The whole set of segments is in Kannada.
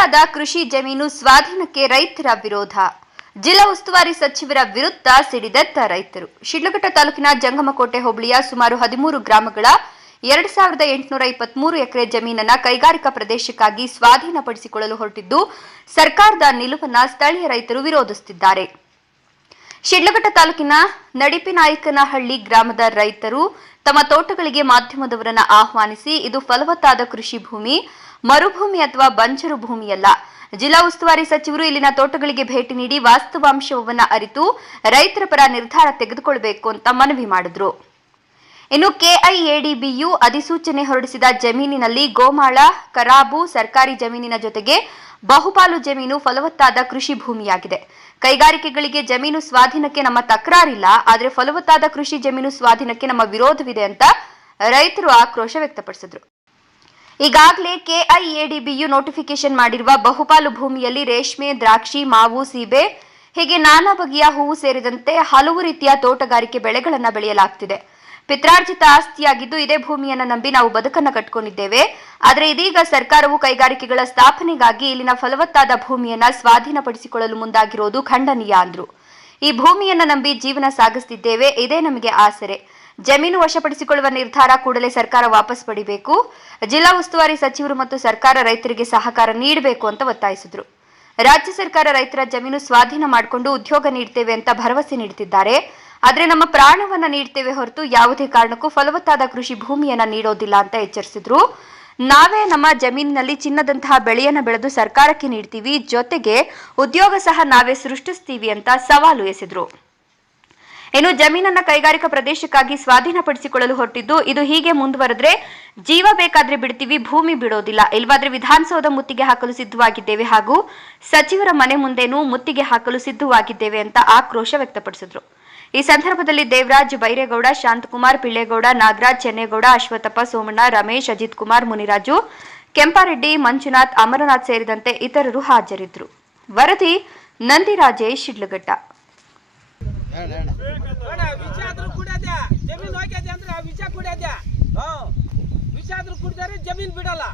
ಫಲವತ್ತಾದ ಕೃಷಿ ಜಮೀನು ಸ್ವಾಧೀನಕ್ಕೆ ರೈತರ ವಿರೋಧ. ಜಿಲ್ಲಾ ಉಸ್ತುವಾರಿ ಸಚಿವರ ವಿರುದ್ಧ ಸಿಡಿದೆತ್ತ ರೈತರು. ಶಿಡ್ಲಘಟ್ಟ ತಾಲೂಕಿನ ಜಂಗಮಕೋಟೆ ಹೋಬಳಿಯ ಸುಮಾರು ಹದಿಮೂರು ಗ್ರಾಮಗಳ ಎರಡ್ ಸಾವಿರದ ಎಂಟುನೂರ ಇಪ್ಪತ್ಮೂರು ಎಕರೆ ಜಮೀನನ್ನ ಕೈಗಾರಿಕಾ ಪ್ರದೇಶಕ್ಕಾಗಿ ಸ್ವಾಧೀನಪಡಿಸಿಕೊಳ್ಳಲು ಹೊರಟಿದ್ದು, ಸರ್ಕಾರದ ನಿಲುವನ್ನ ಸ್ಥಳೀಯ ರೈತರು ವಿರೋಧಿಸುತ್ತಿದ್ದಾರೆ. ಶಿಡ್ಲಘಟ್ಟ ತಾಲೂಕಿನ ನಡಿಪಿನಾಯಕನಹಳ್ಳಿ ಗ್ರಾಮದ ರೈತರು ತಮ್ಮ ತೋಟಗಳಿಗೆ ಮಾಧ್ಯಮದವರನ್ನ ಆಹ್ವಾನಿಸಿ ಇದು ಫಲವತ್ತಾದ ಕೃಷಿ ಭೂಮಿ, ಮರುಭೂಮಿ ಅಥವಾ ಬಂಜರು ಭೂಮಿಯಲ್ಲ. ಜಿಲ್ಲಾ ಉಸ್ತುವಾರಿ ಸಚಿವರು ಇಲ್ಲಿನ ತೋಟಗಳಿಗೆ ಭೇಟಿ ನೀಡಿ ವಾಸ್ತವಾಂಶವನ್ನ ಅರಿತು ರೈತರ ಪರ ನಿರ್ಧಾರ ತೆಗೆದುಕೊಳ್ಳಬೇಕು ಅಂತ ಮನವಿ ಮಾಡಿದ್ರು. ಇನ್ನು ಕೆಐಎಡಿಬಿಯು ಅಧಿಸೂಚನೆ ಹೊರಡಿಸಿದ ಜಮೀನಿನಲ್ಲಿ ಗೋಮಾಳ, ಕರಾಬು ಸರ್ಕಾರಿ ಜಮೀನಿನ ಜೊತೆಗೆ ಬಹುಪಾಲು ಜಮೀನು ಫಲವತ್ತಾದ ಕೃಷಿ ಭೂಮಿಯಾಗಿದೆ. ಕೈಗಾರಿಕೆಗಳಿಗೆ ಜಮೀನು ಸ್ವಾಧೀನಕ್ಕೆ ನಮ್ಮ ತಕರಾರಿಲ್ಲ, ಆದರೆ ಫಲವತ್ತಾದ ಕೃಷಿ ಜಮೀನು ಸ್ವಾಧೀನಕ್ಕೆ ನಮ್ಮ ವಿರೋಧವಿದೆ ಅಂತ ರೈತರು ಆಕ್ರೋಶ ವ್ಯಕ್ತಪಡಿಸಿದ್ರು. ಈಗಾಗಲೇ ಕೆಐಎಡಿಬಿಯು ನೋಟಿಫಿಕೇಶನ್ ಮಾಡಿರುವ ಬಹುಪಾಲು ಭೂಮಿಯಲ್ಲಿ ರೇಷ್ಮೆ, ದ್ರಾಕ್ಷಿ, ಮಾವು, ಸೀಬೆ, ಹೀಗೆ ನಾನಾ ಬಗೆಯ ಹೂವು ಸೇರಿದಂತೆ ಹಲವು ರೀತಿಯ ತೋಟಗಾರಿಕೆ ಬೆಳೆಗಳನ್ನು ಬೆಳೆಯಲಾಗ್ತಿದೆ. ಪಿತ್ರಾರ್ಜಿತ ಆಸ್ತಿಯಾಗಿದ್ದು ಇದೇ ಭೂಮಿಯನ್ನ ನಂಬಿ ನಾವು ಬದುಕನ್ನ ಕಟ್ಕೊಂಡಿದ್ದೇವೆ. ಆದರೆ ಇದೀಗ ಸರ್ಕಾರವು ಕೈಗಾರಿಕೆಗಳ ಸ್ಥಾಪನೆಗಾಗಿ ಇಲ್ಲಿನ ಫಲವತ್ತಾದ ಭೂಮಿಯನ್ನ ಸ್ವಾಧೀನಪಡಿಸಿಕೊಳ್ಳಲು ಮುಂದಾಗಿರೋದು ಖಂಡನೀಯ ಅಂದ್ರು. ಈ ಭೂಮಿಯನ್ನ ನಂಬಿ ಜೀವನ ಸಾಗಿಸ್ತಿದ್ದೇವೆ, ಇದೇ ನಮಗೆ ಆಸರೆ. ಜಮೀನು ವಶಪಡಿಸಿಕೊಳ್ಳುವ ನಿರ್ಧಾರ ಕೂಡಲೇ ಸರ್ಕಾರ ವಾಪಸ್ ಪಡಿಬೇಕು. ಜಿಲ್ಲಾ ಉಸ್ತುವಾರಿ ಸಚಿವರು ಮತ್ತು ಸರ್ಕಾರ ರೈತರಿಗೆ ಸಹಕಾರ ನೀಡಬೇಕು ಅಂತ ಒತ್ತಾಯಿಸಿದ್ರು. ರಾಜ್ಯ ಸರ್ಕಾರ ರೈತರ ಜಮೀನು ಸ್ವಾಧೀನ ಮಾಡಿಕೊಂಡು ಉದ್ಯೋಗ ನೀಡ್ತೇವೆ ಅಂತ ಭರವಸೆ ನೀಡುತ್ತಿದ್ದಾರೆ ಆದ್ರೆ ನಮ್ಮ ಪ್ರಾಣವನ್ನ ನೀಡ್ತೇವೆ ಹೊರತು ಯಾವುದೇ ಕಾರಣಕ್ಕೂ ಫಲವತ್ತಾದ ಕೃಷಿ ಭೂಮಿಯನ್ನ ನೀಡೋದಿಲ್ಲ ಅಂತ ಎಚ್ಚರಿಸಿದ್ರು. ನಾವೇ ನಮ್ಮ ಜಮೀನಿನಲ್ಲಿ ಚಿನ್ನದಂತಹ ಬೆಳೆಯನ್ನ ಬೆಳೆದು ಸರ್ಕಾರಕ್ಕೆ ನೀಡ್ತೀವಿ, ಜೊತೆಗೆ ಉದ್ಯೋಗ ಸಹ ನಾವೇ ಸೃಷ್ಟಿಸ್ತೀವಿ ಅಂತ ಸವಾಲು ಎಸೆದ್ರು. ಇನ್ನು ಜಮೀನನ್ನ ಕೈಗಾರಿಕಾ ಪ್ರದೇಶಕ್ಕಾಗಿ ಸ್ವಾಧೀನಪಡಿಸಿಕೊಳ್ಳಲು ಹೊರಟಿದ್ದು, ಇದು ಹೀಗೆ ಮುಂದುವರೆದ್ರೆ ಜೀವ ಬೇಕಾದ್ರೆ ಬಿಡ್ತೀವಿ, ಭೂಮಿ ಬಿಡೋದಿಲ್ಲ. ಇಲ್ವಾದ್ರೆ ವಿಧಾನಸೌಧ ಮುತ್ತಿಗೆ ಹಾಕಲು ಸಿದ್ಧವಾಗಿದ್ದೇವೆ ಹಾಗೂ ಸಚಿವರ ಮನೆ ಮುಂದೆನೂ ಮುತ್ತಿಗೆ ಹಾಕಲು ಸಿದ್ಧವಾಗಿದ್ದೇವೆ ಅಂತ ಆಕ್ರೋಶ ವ್ಯಕ್ತಪಡಿಸಿದ್ರು. ಈ ಸಂದರ್ಭದಲ್ಲಿ ದೇವರಾಜ್ ಬೈರೇಗೌಡ ಶಾಂತಕುಮಾರ್ ಪಿಳ್ಳೇಗೌಡ ನಾಗರಾಜ್ ಚೆನ್ನೇಗೌಡ ಅಶ್ವಥಪ್ಪ ಸೋಮಣ್ಣ ರಮೇಶ್ ಅಜಿತ್ ಕುಮಾರ್ ಮುನಿರಾಜು ಕೆಂಪಾರೆಡ್ಡಿ ಮಂಜುನಾಥ್ ಅಮರನಾಥ್ ಸೇರಿದಂತೆ ಇತರರು ಹಾಜರಿದ್ದರು. ವರದಿ ನಂದಿರಾಜೇಶ್ ಶಿಡ್ಲಘಟ್ಟ. ಜಮೀನ್ ಬಿಡಲ್ಲ.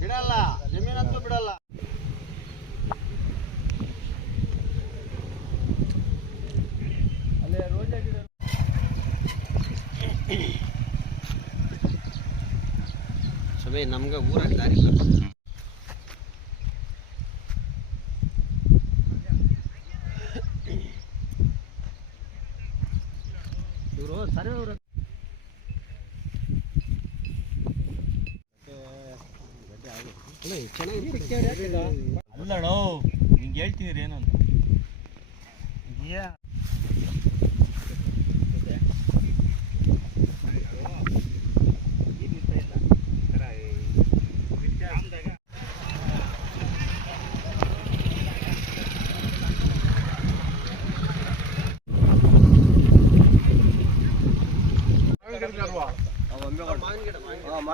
ಬಿಡಲ್ಲ ಜಮೀನಂತೂ ಬಿಡಲ್ಲ. ಸಮಯ ನಮ್ಗೆ ಊರಾಗ ದಾರಿ ಇವರು ಸರಿ ಅವರು ಅಲ್ಲಣೋ ನಿಂಗೆ ಹೇಳ್ತೀನಿ ಏನು ಅಂತ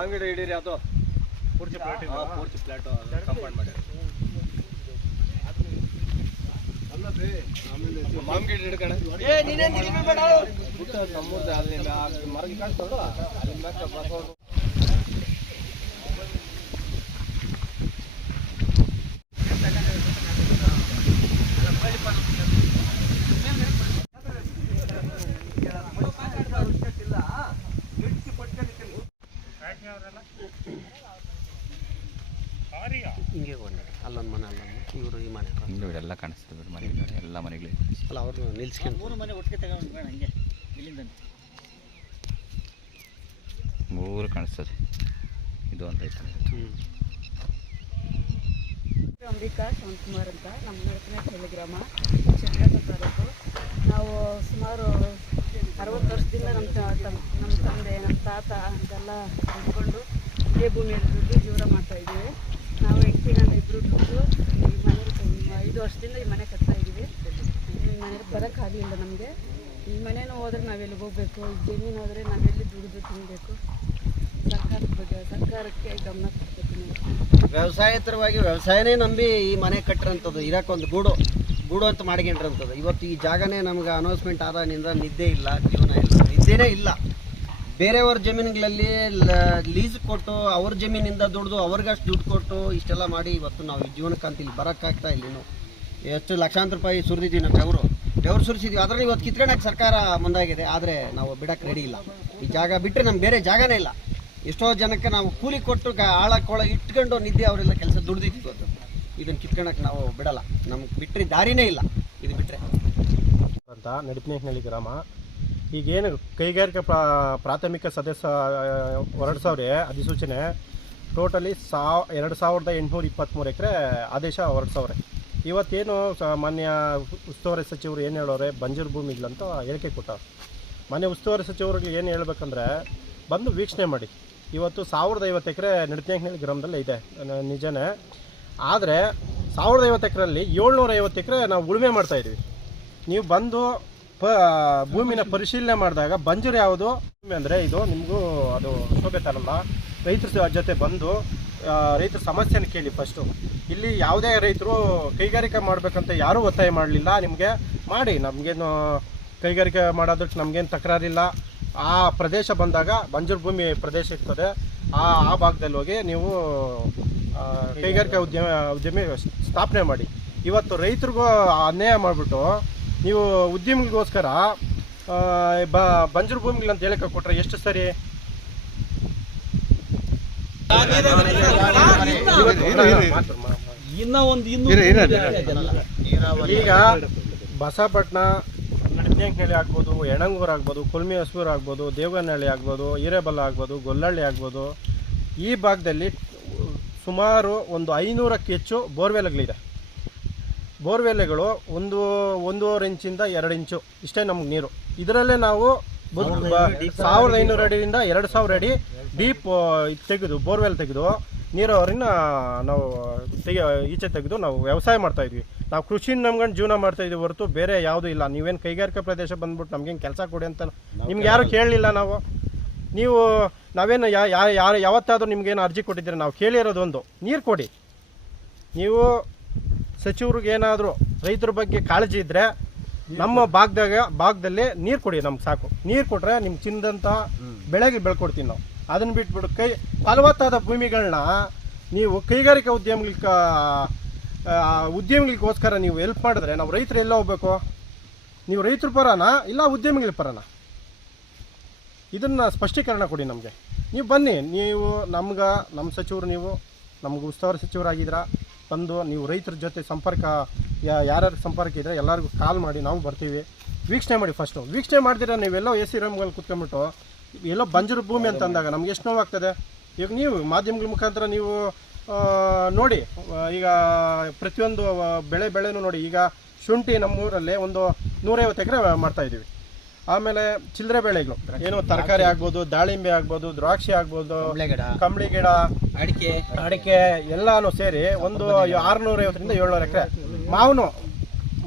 ಮಾವಿನ ಗಿಡ ಹಿಡೀರಿ ಅದು ಪೂರ್ತಿ ಪ್ಲಾಟ್ ಪೂರ್ತಿ ಪ್ಲಾಟ್ ಕಂಪೌಂಡ್ ಮಾಡಿ ಮಾವಿನ ಗಿಡ ಹಿಡ್ಕಣ ನಮ್ಮೂರ್ದು ಅಲ್ಲಿ ಮರಗಿ ಕಾಣ್ತದ ಅಲ್ಲಿ ಮ್ಯಾಕ ಬರ್ಕೊಂಡು ಹಿಂಗೆ ಕೊಂಡೆ ಅಲ್ಲೊಂದು ಮನೆ ಅಲ್ಲೊಂದು ಇವರು ಈ ಮನೆ ಹಿಂದೆ ಎಲ್ಲ ಕಾಣಿಸ್ತದೆ ಬಿಡು ಮನೆಗಳು ಎಲ್ಲ ಮನೆಗಳು ಅಲ್ಲ ಅವ್ರನ್ನ ನಿಲ್ಸ್ಕೊಂಡು. ಮೂರು ಮನೆ ಒಟ್ಟಿಗೆ ತಗೊಂಡು ಬೇಡ ಹಂಗೆ ಇಲ್ಲಿಂದ ಮೂರು ಕಾಣಿಸ್ತದೆ. ಇದು ಅಂತ ಐತೆ. ಹ್ಞೂ ಅಂಬಿಕಾ ಶಿವಕುಮಾರ್ ಅಂತ ನಮ್ಮ ನರಕನಹಳ್ಳಿ ಗ್ರಾಮ ಶಿಡ್ಲಘಟ್ಟ ತಾಲೂಕು. ನಾವು ಸುಮಾರು ಅರವತ್ತು ವರ್ಷದಿಂದ ನಮ್ಮ ನಮ್ಮ ತಂದೆ ನಮ್ಮ ತಾತ ಇದೆಲ್ಲ ಅಂದ್ಕೊಂಡು ಇದೇ ಭೂಮಿಯಲ್ಲಿ ದುಡ್ಡು ಜೀವನ ಮಾಡ್ತಾ ಇದ್ದೀವಿ. ನಾವು ಹೆಂಡತಿ ನಾನು ಇಬ್ಬರು ದುಡ್ಡು ಈ ಮನೆ ಐದು ವರ್ಷದಿಂದ ಈ ಮನೆ ಕಟ್ತಾ ಇದ್ದೀವಿ. ಬರೋಕ್ಕಾಗಲಿಲ್ಲ ನಮಗೆ. ಈ ಮನೇನೂ ಹೋದ್ರೆ ನಾವೆಲ್ಲಿ ಹೋಗ್ಬೇಕು? ಈ ಜಮೀನು ಹೋದರೆ ನಾವೆಲ್ಲಿ ದುಡಿದು ತಿನ್ನಬೇಕು ಸರ್ಕಾರದ ಬಗ್ಗೆ, ಸರ್ಕಾರಕ್ಕೆ ಗಮನ ಕೊಡಬೇಕು ನಾವು. ವ್ಯವಸಾಯೇತರವಾಗಿ ವ್ಯವಸಾಯನೇ ನಂಬಿ ಈ ಮನೆ ಕಟ್ಟಿರೋಂಥದ್ದು ಇರೋಕ್ಕೊಂದು ಗೂಡು ಗೂಡು ಅಂತ ಮಾಡ್ಕೊಂಡಿರೋಂಥದ್ದು ಇವತ್ತು ಈ ಜಾಗನೇ ನಮ್ಗೆ ಅನೌನ್ಸ್ಮೆಂಟ್ ಆದಾಗಿನಿಂದ ನಿದ್ದೆ ಇಲ್ಲ, ಜೀವನ ಇಲ್ಲ. ನಿದ್ದೆನೇ ಇಲ್ಲ. ಬೇರೆಯವ್ರ ಜಮೀನುಗಳಲ್ಲಿ ಲೀಸ್ ಕೊಟ್ಟು ಅವ್ರ ಜಮೀನಿಂದ ದುಡ್ದು ಅವ್ರಿಗಷ್ಟು ದುಡ್ಡು ಕೊಟ್ಟು ಇಷ್ಟೆಲ್ಲ ಮಾಡಿ ಇವತ್ತು ನಾವು ಈ ಜೀವನಕ್ಕಂತ ಇಲ್ಲಿ ಬರೋಕ್ಕಾಗ್ತಾ ಇಲ್ಲ ಎಷ್ಟು ಲಕ್ಷಾಂತರ ರೂಪಾಯಿ ಸುರಿದಿದ್ದೀವಿ ನಮ್ಮ ಬೆವರು ಬೆವರು ಸುರಿಸಿದ್ವಿ. ಅದರಲ್ಲಿ ಇವತ್ತು ಕಿತ್ಕೊಳಕ್ಕೆ ಸರ್ಕಾರ ಮುಂದಾಗಿದೆ. ಆದರೆ ನಾವು ಬಿಡಕ್ಕೆ ರೆಡಿ ಇಲ್ಲ. ಈ ಜಾಗ ಬಿಟ್ಟರೆ ನಮ್ಗೆ ಬೇರೆ ಜಾಗನೇ ಇಲ್ಲ. ಎಷ್ಟೋ ಜನಕ್ಕೆ ನಾವು ಕೂಲಿ ಕೊಟ್ಟು ಗ ಆಳ ಕೊಳ ಇಟ್ಕೊಂಡು ನಿದ್ದೆ ಅವರೆಲ್ಲ ಕೆಲಸ ದುಡ್ದಿದ್ವಿ ಇವತ್ತು. ಇದನ್ನು ಕಿತ್ಕೊಳಕ್ಕೆ ನಾವು ಬಿಡಲ್ಲ. ನಮ್ಗೆ ಬಿಟ್ಟರೆ ದಾರಿನೇ ಇಲ್ಲ. ಇದು ಬಿಟ್ಟರೆ ಅಂತ ನಡಿಪನೇಹಳ್ಳಿ ಗ್ರಾಮ. ಈಗೇನು ಕೈಗಾರಿಕಾ ಪ್ರಾ, ಪ್ರಾಥಮಿಕ ಸದಸ್ಯ ಹೊರಡಿಸವ್ರೆ ಅಧಿಸೂಚನೆ. ಟೋಟಲಿ ಸಾವ್ ಎರಡು ಸಾವಿರದ ಎಂಟುನೂರ ಇಪ್ಪತ್ತ್ಮೂರು ಎಕರೆ ಆದೇಶ ಹೊರಡಿಸವ್ರೆ. ಇವತ್ತೇನು ಮಾನ್ಯ ಉಸ್ತುವಾರಿ ಸಚಿವರು ಏನು ಹೇಳೋರೆ, ಬಂಜರು ಭೂಮಿ ಅಂತ ಹೇಳಿಕೆ ಕೊಟ್ಟರು ಮಾನ್ಯ ಉಸ್ತುವಾರಿ ಸಚಿವರಿಗೆ ಏನು ಹೇಳ್ಬೇಕಂದ್ರೆ, ಬಂದು ವೀಕ್ಷಣೆ ಮಾಡಿ. ಇವತ್ತು ಸಾವಿರದ ಐವತ್ತು ಎಕರೆ ನಡತಿಯಂಕನಹಳ್ಳಿ ಗ್ರಾಮದಲ್ಲಿ ಇದೆ ನಿಜನೇ. ಆದರೆ ಸಾವಿರದ ಐವತ್ತು ಎಕರೆಯಲ್ಲಿ ಏಳ್ನೂರ ಐವತ್ತು ಎಕರೆ ನಾವು ಉಳುಮೆ ಮಾಡ್ತಾ ಮಾಡ್ತಾಯಿದ್ವಿ ನೀವು ಬಂದು ಪ, ಭೂಮಿನ ಪರಿಶೀಲನೆ ಮಾಡಿದಾಗ ಬಂಜರು ಯಾವುದು? ಭೂಮಿ ಅಂದರೆ ಇದು ನಿಮಗೂ ಅದು ಶೋಭೆ ತರಲ್ಲ. ರೈತರ ಜೊತೆ ಬಂದು ರೈತರ ಸಮಸ್ಯೆನ ಕೇಳಿ ಫಸ್ಟು ಇಲ್ಲಿ ಯಾವುದೇ ರೈತರು ಕೈಗಾರಿಕೆ ಮಾಡಬೇಕಂತ ಯಾರೂ ಒತ್ತಾಯ ಮಾಡಲಿಲ್ಲ. ನಿಮಗೆ ಮಾಡಿ, ನಮಗೇನು ಕೈಗಾರಿಕೆ ಮಾಡೋದಕ್ಕೆ ನಮಗೇನು ತಕರಾರಿಲ್ಲ. ಆ ಪ್ರದೇಶ ಬಂದಾಗ ಬಂಜರು ಭೂಮಿ ಪ್ರದೇಶ ಇರ್ತದೆ, ಆ ಆ ಭಾಗದಲ್ಲಿ ಹೋಗಿ ನೀವು ಕೈಗಾರಿಕೆ ಉದ್ಯಮ, ಉದ್ಯಮಿ ಸ್ಥಾಪನೆ ಮಾಡಿ. ಇವತ್ತು ರೈತರಿಗೂ ಅನ್ಯಾಯ ಮಾಡಿಬಿಟ್ಟು ನೀವು ಉದ್ಯಮಿಗೋಸ್ಕರ ಬ, ಬಂಜರು ಭೂಮಿಗಳಂತ ಹೇಳಕ್ಕೆ ಕೊಟ್ಟರೆ ಎಷ್ಟು ಸರಿ? ಈಗ ಬಸಪಟ್ನ ನಡಿತಂಕನಹಳ್ಳಿ ಆಗ್ಬೋದು ಯಣಂಗೂರು ಆಗ್ಬೋದು ಕುಲ್ಮಿ ಹಸೂರು ಆಗ್ಬೋದು ದೇವಗನಹಳ್ಳಿ ಆಗ್ಬೋದು ಹಿರೇಬಲ್ಲ ಆಗ್ಬೋದು ಗೊಲ್ಲಹಳ್ಳಿ ಆಗ್ಬೋದು ಈ ಭಾಗದಲ್ಲಿ ಸುಮಾರು ಒಂದು ಐನೂರಕ್ಕೆ ಹೆಚ್ಚು ಬೋರ್ವೆಲ್ಗಳಿದೆ ಬೋರ್ವೆಲ್ಗಳು ಒಂದು ಒಂದೂವರೆ ಇಂಚಿಂದ ಎರಡು ಇಂಚು ಇಷ್ಟೇ ನಮ್ಗೆ ನೀರು. ಇದರಲ್ಲೇ ನಾವು ಸಾವಿರದ ಐನೂರು ಅಡಿಯಿಂದ ಎರಡು ಸಾವಿರ ಅಡಿ ಡೀಪ್ ತೆಗೆದು ಬೋರ್ವೆಲ್ ತೆಗೆದು ನೀರಾವರಿನ ನಾವು ತೆಗೆ ಈಚೆ ತೆಗೆದು ನಾವು ವ್ಯವಸಾಯ ಮಾಡ್ತಾ ಇದ್ವಿ. ನಾವು ಕೃಷಿ ನಮ್ಗಂಡು ಜೀವನ ಮಾಡ್ತಾ ಇದ್ವಿ ಹೊರತು ಬೇರೆ ಯಾವುದೂ ಇಲ್ಲ. ನೀವೇನು ಕೈಗಾರಿಕಾ ಪ್ರದೇಶ ಬಂದ್ಬಿಟ್ಟು ನಮ್ಗೇನು ಕೆಲಸ ಕೊಡಿ ಅಂತ ನಿಮ್ಗೆ ಯಾರು ಕೇಳಲಿಲ್ಲ ನಾವು? ನೀವು ನಾವೇನು ಯಾ ಯಾರು ಯಾವತ್ತಾದರೂ ನಿಮ್ಗೇನು ಅರ್ಜಿ ಕೊಟ್ಟಿದ್ದೀರಿ? ನಾವು ಕೇಳಿರೋದು ಒಂದು. ನೀರು ಕೊಡಿ. ನೀವು ಸಚಿವ್ರಿಗೆ ಏನಾದರೂ ರೈತರ ಬಗ್ಗೆ ಕಾಳಜಿ ಇದ್ದರೆ ನಮ್ಮ ಭಾಗದಾಗ ಭಾಗದಲ್ಲಿ ನೀರು ಕೊಡಿ ನಮ್ಗೆ ಸಾಕು. ನೀರು ಕೊಟ್ಟರೆ ನಿಮ್ಗೆ ಚಿನ್ನದಂಥ ಬೆಳೆಗೆ ಬೆಳ್ಕೊಡ್ತೀವಿ ನಾವು. ಅದನ್ನು ಬಿಟ್ಬಿಟ್ಟು ಕೈ, ಫಲವತ್ತಾದ ಭೂಮಿಗಳನ್ನ ನೀವು ಕೈಗಾರಿಕಾ ಉದ್ಯಮಗಳಿಗೆ ಉದ್ಯಮಿಗಳಿಗೋಸ್ಕರ ನೀವು ಹೆಲ್ಪ್ ಮಾಡಿದ್ರೆ ನಾವು ರೈತರು ಎಲ್ಲ ಹೋಗ್ಬೇಕು. ನೀವು ರೈತರ ಪರನಾ? ಇಲ್ಲ ಉದ್ಯಮಿಗಳ ಪರನಾ? ಇದನ್ನು ಸ್ಪಷ್ಟೀಕರಣ ಕೊಡಿ ನಮಗೆ. ನೀವು ಬನ್ನಿ, ನೀವು ನಮ್ಗೆ ನಮ್ಮ ಸಚಿವರು ನೀವು, ನಮ್ಗೆ ಉಸ್ತುವಾರಿ ಸಚಿವರಾಗಿದ್ದೀರಾ, ತಂದು ನೀವು ರೈತರ ಜೊತೆ ಸಂಪರ್ಕ ಯಾರ್ಯಾರು ಸಂಪರ್ಕ ಇದ್ದರೆ ಎಲ್ಲರಿಗೂ ಕಾಲ್ ಮಾಡಿ, ನಾವು ಬರ್ತೀವಿ. ವೀಕ್ಷಣೆ ಮಾಡಿ ಫಸ್ಟು ವೀಕ್ಷಣೆ ಮಾಡ್ದಿರ ನೀವೆಲ್ಲ ಎ ಸಿ ರೂಮ್ಗಳಲ್ಲಿ ಕುತ್ಕೊಂಡ್ಬಿಟ್ಟು ಎಲ್ಲೋ ಬಂಜರು ಭೂಮಿ ಅಂತ ಅಂದಾಗ ನಮ್ಗೆ ಎಷ್ಟು ನೋವಾಗ್ತದೆ? ಈಗ ನೀವು ಮಾಧ್ಯಮಗಳ ಮುಖಾಂತರ ನೀವು ನೋಡಿ ಈಗ ಪ್ರತಿಯೊಂದು ಬೆಳೆ ಬೆಳೆನೂ ನೋಡಿ ಈಗ ಶುಂಠಿ ನಮ್ಮೂರಲ್ಲಿ ಒಂದು ನೂರೈವತ್ತು ಎಕರೆ ಮಾಡ್ತಾ ಇದ್ದೀವಿ. ಆಮೇಲೆ ಚಿಲ್ಲರೆ ಬೆಳೆಗಳು ಏನು ತರಕಾರಿ ಆಗ್ಬೋದು ದಾಳಿಂಬೆ ಆಗ್ಬೋದು ದ್ರಾಕ್ಷಿ ಆಗ್ಬೋದು ಕಂಬಳಿ ಗಿಡ ಅಡಿಕೆ ಅಡಿಕೆ ಎಲ್ಲಾನು ಸೇರಿ ಒಂದು ಆರುನೂರೈವತ್ತರಿಂದ ಏಳ್ನೂರು ಎಕರೆ. ಮಾವನು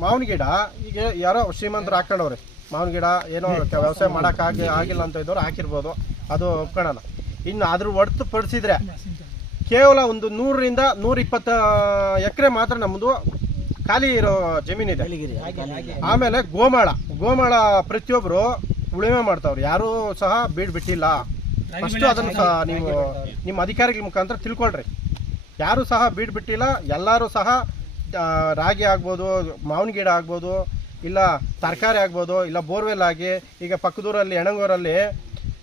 ಮಾವಿನ ಗಿಡ ಈಗ ಯಾರೋ ಶ್ರೀಮಂತರು ಹಾಕೊಂಡವ್ರೆ ಮಾವಿನ ಗಿಡ ಏನೋ ವ್ಯವಸಾಯ ಮಾಡಕ್ ಆಗಿ ಆಗಿಲ್ಲ ಅಂತ ಇದ್ದವ್ರು ಹಾಕಿರ್ಬೋದು. ಅದು ಒಪ್ಕೊಳ್ಳೋಣ ಇನ್ನು ಅದ್ರ ಹೊರ್ತು ಪಡಿಸಿದ್ರೆ ಕೇವಲ ಒಂದು ನೂರರಿಂದ ನೂರ ಇಪ್ಪತ್ತ ಎಕರೆ ಮಾತ್ರ ನಮ್ಮದು ಖಾಲಿ ಇರೋ ಜಮೀನಿದೆ ಆಮೇಲೆ ಗೋಮಾಳ. ಗೋಮಾಳ ಪ್ರತಿಯೊಬ್ಬರು ಉಳಿಮೆ ಮಾಡ್ತಾವ್ರು. ಯಾರೂ ಸಹ ಬೀಡ್ ಬಿಟ್ಟಿಲ್ಲ. ಫಸ್ಟ್ ಅದನ್ನು ಸಹ ನೀವು ನಿಮ್ಮ ಅಧಿಕಾರಿಗಳ ಮುಖಾಂತರ ತಿಳ್ಕೊಳ್ರಿ. ಯಾರು ಸಹ ಬೀಡ್ ಬಿಟ್ಟಿಲ್ಲ. ಎಲ್ಲರೂ ಸಹ ರಾಗಿ ಆಗ್ಬೋದು ಮಾವಿನ ಗಿಡ ಆಗ್ಬೋದು ಇಲ್ಲ ತರಕಾರಿ ಆಗ್ಬೋದು ಇಲ್ಲ ಬೋರ್ವೆಲ್ ಆಗಿ ಈಗ ಪಕ್ಕದೂರಲ್ಲಿ ಎಣಂಗೂರಲ್ಲಿ